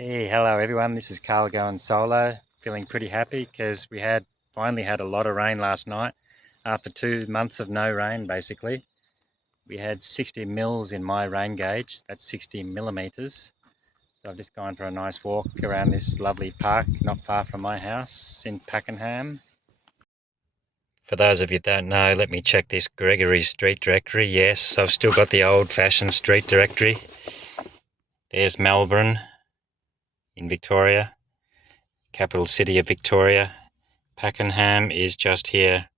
Hey, hello everyone. This is Karl-going-solo. Feeling pretty happy because we finally had a lot of rain last night after 2 months of no rain basically. We had 60 mils in my rain gauge, that's 60 millimeters. So I've just gone for a nice walk around this lovely park not far from my house in Pakenham. For those of you that don't know, let me check this Gregory Street directory. Yes, I've still got the old-fashioned street directory. There's Melbourne in Victoria, capital city of Victoria. Pakenham is just here,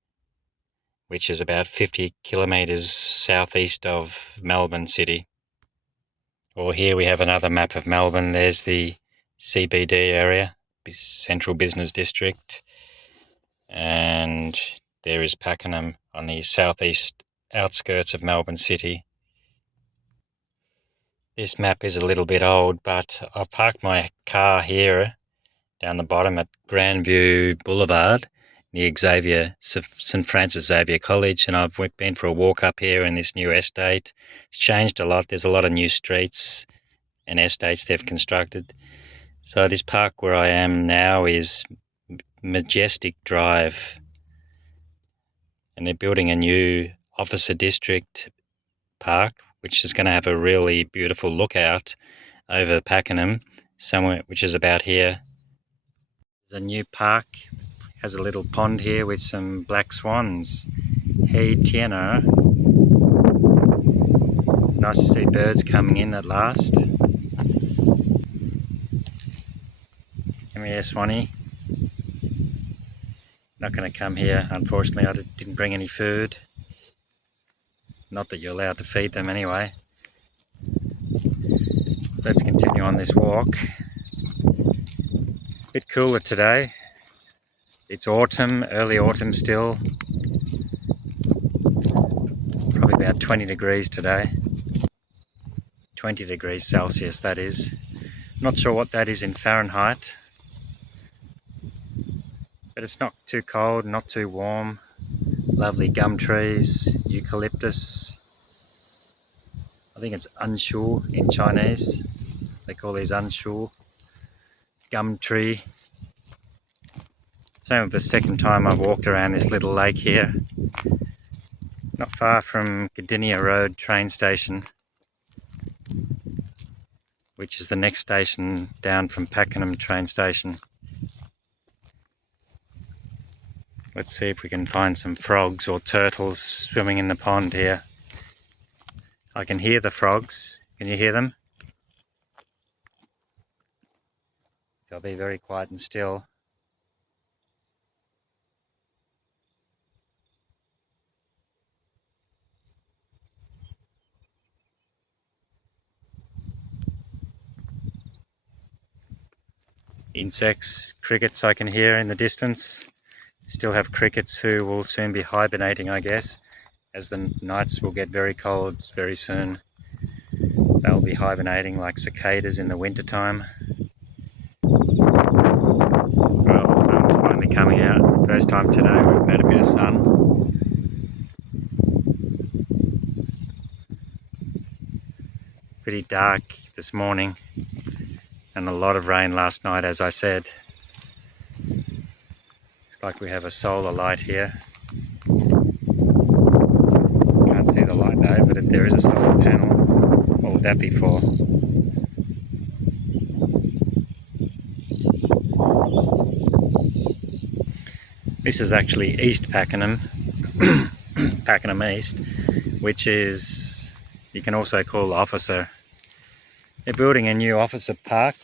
which is about 50 kilometres southeast of Melbourne City. Or here we have another map of Melbourne. There's the CBD area, Central Business District, and there is Pakenham on the southeast outskirts of Melbourne City. This map is a little bit old, but I parked my car here down the bottom at Grandview Boulevard near St Francis Xavier College, and I've been for a walk up here in this new estate. It's changed a lot. There's a lot of new streets and estates they've constructed. So this park where I am now is Majestic Drive, and they're building a new officer district park which is going to have a really beautiful lookout over Pakenham, somewhere which is about here. There's a new park, has a little pond here with some black swans. Hey Tiana. Nice to see birds coming in at last. Come here, Swanee. Not going to come here, unfortunately. I didn't bring any food. Not that you're allowed to feed them anyway. Let's continue on this walk. A bit cooler today. It's autumn, early autumn still. Probably about 20 degrees today. 20 degrees Celsius, that is. Not sure what that is in Fahrenheit. But it's not too cold, not too warm. Lovely gum trees, eucalyptus. I think it's anshu in Chinese. They call these anshu. Gum tree. It's only the second time I've walked around this little lake here. Not far from Gdynia Road train station, which is the next station down from Pakenham train station. Let's see if we can find some frogs or turtles swimming in the pond here. I can hear the frogs. Can you hear them? They'll be very quiet and still. Insects, crickets I can hear in the distance. Still have crickets who will soon be hibernating, I guess, as the nights will get very cold very soon. They'll be hibernating like cicadas in the winter time. Well, the sun's finally coming out. First time today we've had a bit of sun. Pretty dark this morning and a lot of rain last night, as I said. Looks like we have a solar light here. Can't see the light though, but there is a solar panel. What would that be for? This is actually East Pakenham, Pakenham East, which is, you can also call Officer. They're building a new officer park,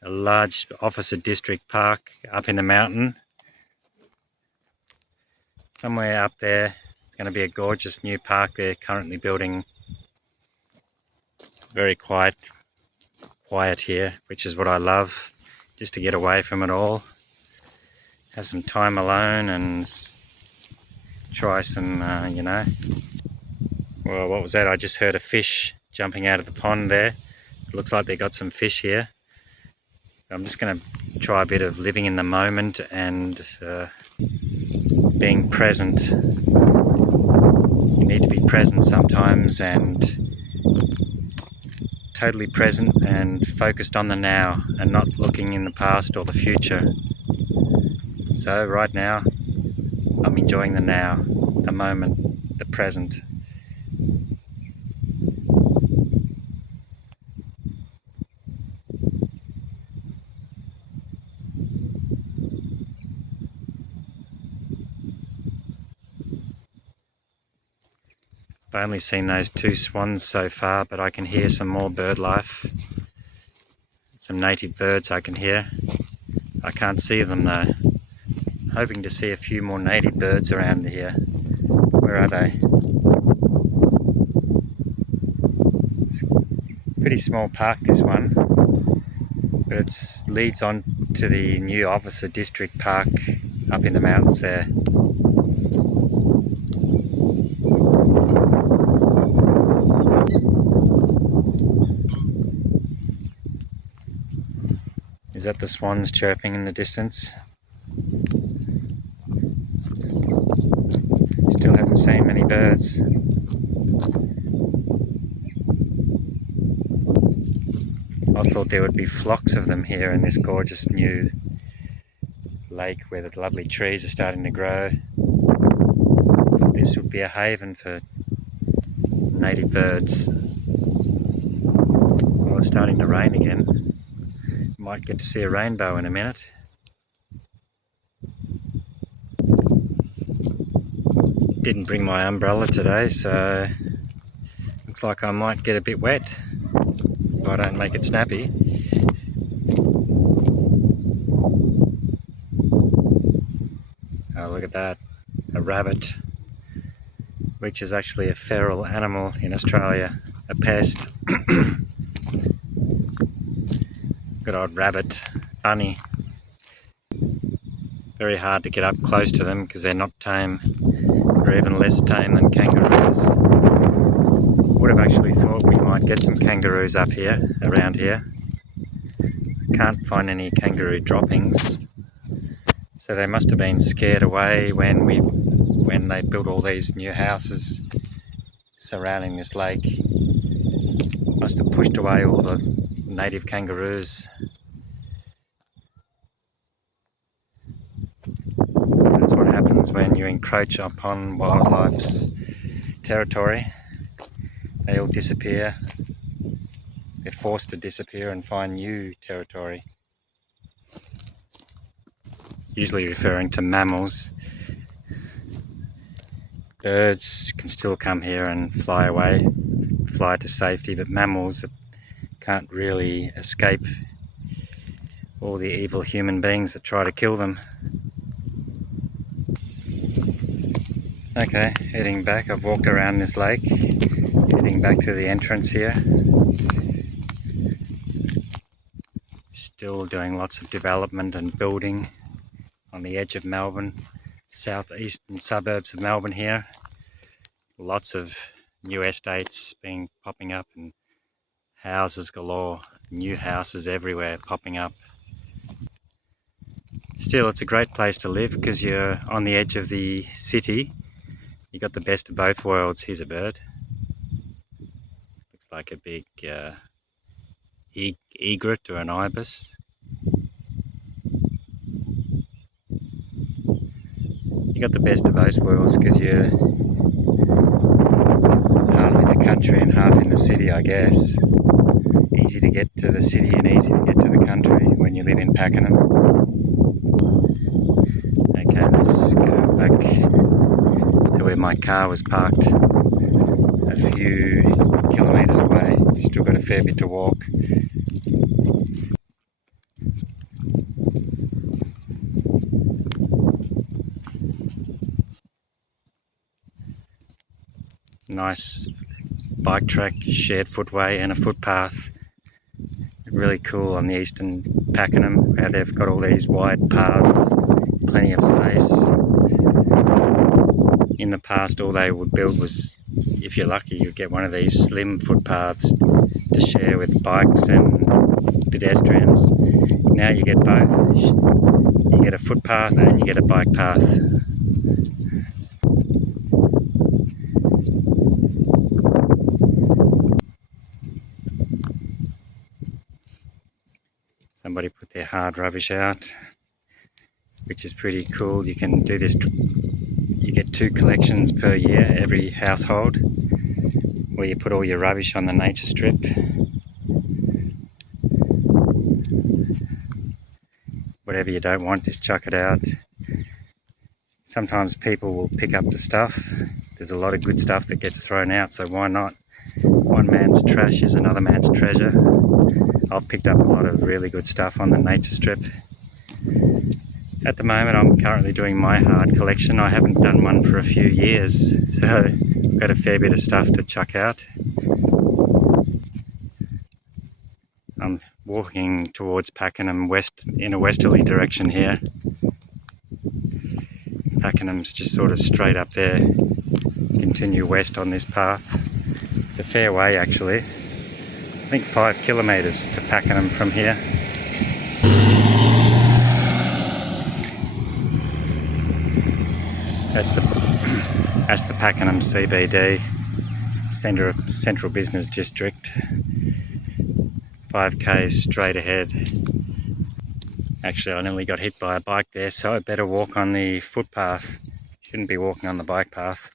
a large officer district park up in the mountain. Somewhere up there, it's going to be a gorgeous new park they're currently building. Very quiet here, which is what I love, just to get away from it all. Have some time alone and try some, Well, what was that? I just heard a fish jumping out of the pond there. It looks like they got some fish here. I'm just going to try a bit of living in the moment and being present. You need to be present sometimes and totally present and focused on the now and not looking in the past or the future. So right now, I'm enjoying the now, the moment, the present. I've only seen those 2 swans so far, but I can hear some more bird life. Some native birds I can hear. I can't see them though. Hoping to see a few more native birds around here. Where are they? It's a pretty small park, this one, but it leads on to the new Officer District Park up in the mountains there. Is that the swans chirping in the distance? Still haven't seen many birds. I thought there would be flocks of them here in this gorgeous new lake where the lovely trees are starting to grow. I thought this would be a haven for native birds. Well, it's starting to rain again. Might get to see a rainbow in a minute. Didn't bring my umbrella today, so looks like I might get a bit wet if I don't make it snappy. Oh, look at that, a rabbit, which is actually a feral animal in Australia, a pest. Good old rabbit, bunny. Very hard to get up close to them because they're not tame, or even less tame than kangaroos. Would have actually thought we might get some kangaroos up here, around here. Can't find any kangaroo droppings, so they must have been scared away when they built all these new houses surrounding this lake. Must have pushed away all the native kangaroos. That's what happens when you encroach upon wildlife's territory. They all disappear. They're forced to disappear and find new territory. Usually referring to mammals. Birds can still come here and fly away, fly to safety, but mammals can't really escape all the evil human beings that try to kill them. Okay, heading back. I've walked around this lake, heading back to the entrance here. Still doing lots of development and building on the edge of Melbourne, southeastern suburbs of Melbourne here. Lots of new estates popping up and houses galore, new houses everywhere popping up. Still, it's a great place to live because you're on the edge of the city. You got the best of both worlds. Here's a bird. Looks like a big egret or an ibis. You got the best of both worlds because you're half in the country and half in the city, I guess. Easy to get to the city and easy to get to the country when you live in Pakenham. Okay, let's go back to where my car was parked a few kilometres away. Still got a fair bit to walk. Nice bike track, shared footway and a footpath. Really cool on the eastern Pakenham, where they've got all these wide paths, plenty of space. In the past, all they would build was, if you're lucky, you'd get one of these slim footpaths to share with bikes and pedestrians. Now you get both. You get a footpath and you get a bike path. Somebody put their hard rubbish out, which is pretty cool. You can do this, you get 2 collections per year, every household, where you put all your rubbish on the nature strip. Whatever you don't want, just chuck it out. Sometimes people will pick up the stuff. There's a lot of good stuff that gets thrown out, so why not? One man's trash is another man's treasure. I've picked up a lot of really good stuff on the nature strip. At the moment I'm currently doing my hard collection. I haven't done one for a few years, so I've got a fair bit of stuff to chuck out. I'm walking towards Pakenham west in a westerly direction here. Pakenham's just sort of straight up there. Continue west on this path. It's a fair way actually. I think 5 kilometres to Pakenham from here. That's the Pakenham CBD, Central Business District. 5k straight ahead. Actually, I nearly got hit by a bike there, so I better walk on the footpath. Shouldn't be walking on the bike path.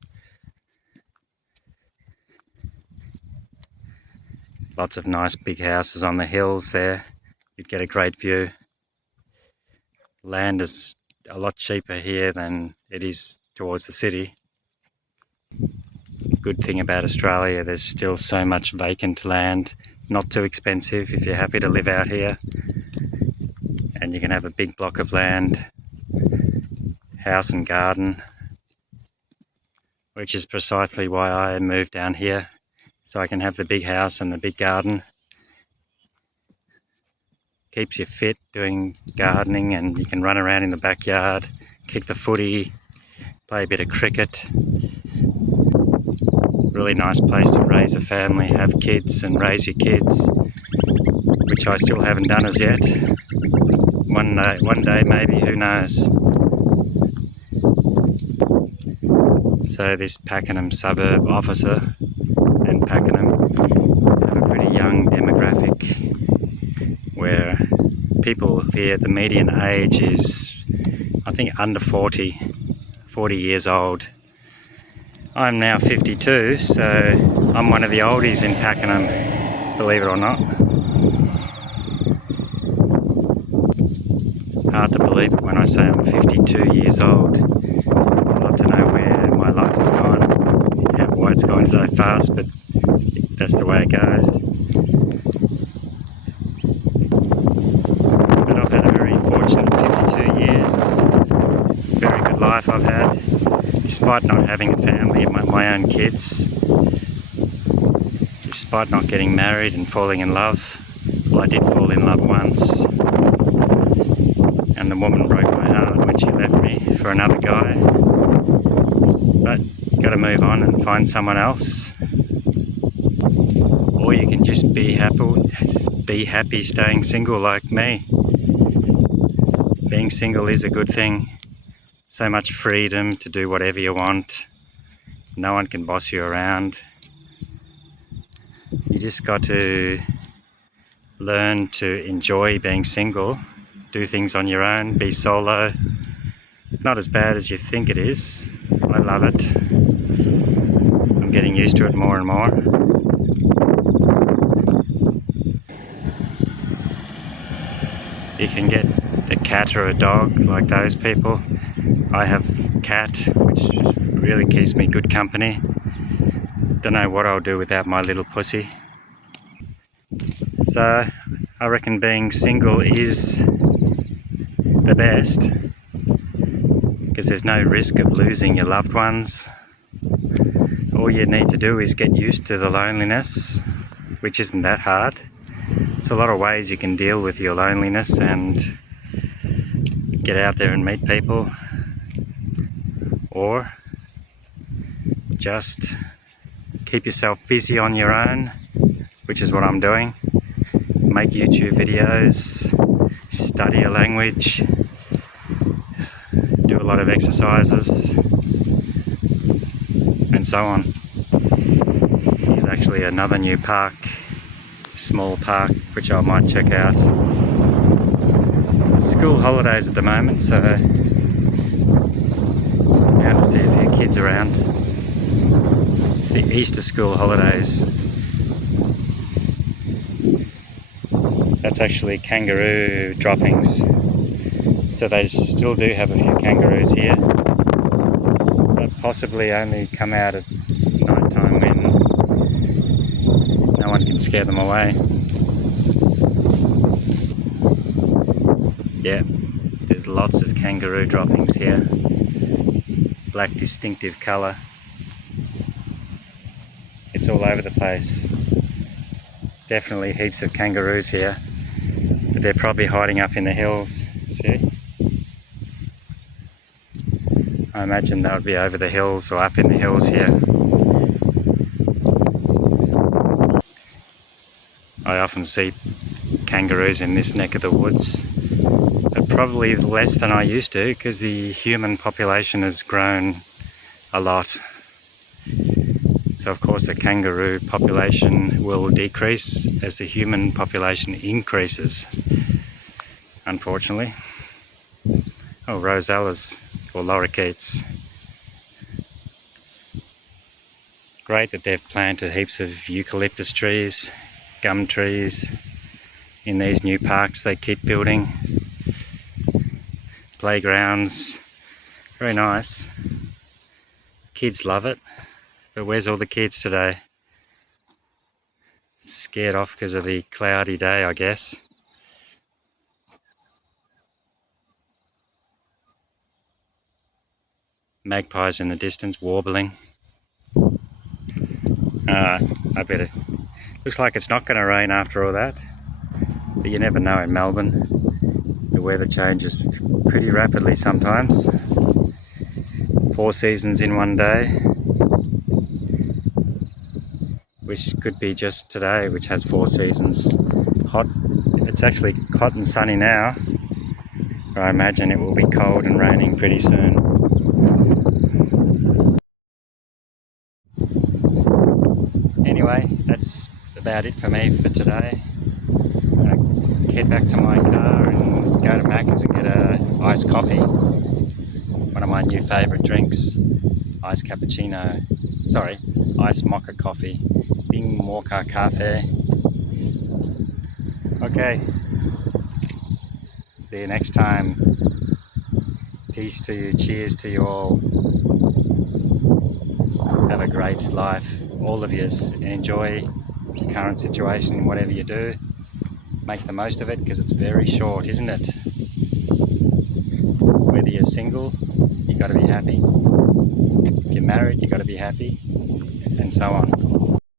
Lots of nice big houses on the hills there. You'd get a great view. Land is a lot cheaper here than it is towards the city. Good thing about Australia, there's still so much vacant land. Not too expensive if you're happy to live out here. And you can have a big block of land, house and garden, which is precisely why I moved down here, so I can have the big house and the big garden. Keeps you fit doing gardening, and you can run around in the backyard, kick the footy, play a bit of cricket. Really nice place to raise a family, have kids and raise your kids, which I still haven't done as yet. One day maybe, who knows. So this Pakenham suburb officer and Pakenham have a pretty young demographic, where people here, the median age is I think under 40 years old. I'm now 52, so I'm one of the oldies in Pakenham, believe it or not. Hard to believe it when I say I'm 52 years old. I'd love to know where my life has gone, why it's gone so fast, but that's the way it goes. But I've had a very fortunate 52 years. Very good life I've had, despite not having a family, my own kids, despite not getting married and falling in love. Well, I did fall in love once, and the woman broke my heart when she left me for another guy. But you got to move on and find someone else, or you can just be happy staying single like me. Being single is a good thing. So much freedom to do whatever you want. No one can boss you around. You just got to learn to enjoy being single, do things on your own, be solo. It's not as bad as you think it is. I love it. I'm getting used to it more and more. You can get a cat or a dog like those people. I have a cat, which really keeps me good company. Don't know what I'll do without my little pussy. So I reckon being single is the best, because there's no risk of losing your loved ones. All you need to do is get used to the loneliness, which isn't that hard. It's a lot of ways you can deal with your loneliness and get out there and meet people, or just keep yourself busy on your own, which is what I'm doing. Make YouTube videos, study a language, do a lot of exercises, and so on. Here's actually another new park, small park, which I might check out. School holidays at the moment, so now to see a few kids around. It's the Easter school holidays. That's actually kangaroo droppings, so they still do have a few kangaroos here, but possibly only come out at night time when no one can scare them away. Yeah, there's lots of kangaroo droppings here. Black distinctive colour. It's all over the place. Definitely heaps of kangaroos here, but they're probably hiding up in the hills. See? I imagine they would be over the hills or up in the hills here. I often see kangaroos in this neck of the woods, but probably less than I used to because the human population has grown a lot. So of course the kangaroo population will decrease as the human population increases, unfortunately. Oh, rosellas or lorikeets. Great that they've planted heaps of eucalyptus trees, gum trees in these new parks they keep building. Playgrounds, very nice. Kids love it, but where's all the kids today? Scared off because of the cloudy day, I guess. Magpies in the distance warbling. I bet it looks like it's not going to rain after all that, but you never know in Melbourne. The weather changes pretty rapidly sometimes. 4 seasons in one day, which could be just today, which has 4 seasons. Hot. It's actually hot and sunny now. I imagine it will be cold and raining pretty soon. Anyway, that's about it for me for today. I'm going to head back to my car and go to Macca's and get a iced coffee. One of my new favourite drinks, iced cappuccino. Sorry, iced mocha coffee. Bing mocha cafe. Okay. See you next time. Peace to you. Cheers to you all. Have a great life, all of yous, and enjoy the current situation, whatever you do. Make the most of it because it's very short, isn't it? Whether you're single, you got to be happy. If you're married, you got to be happy, and so on.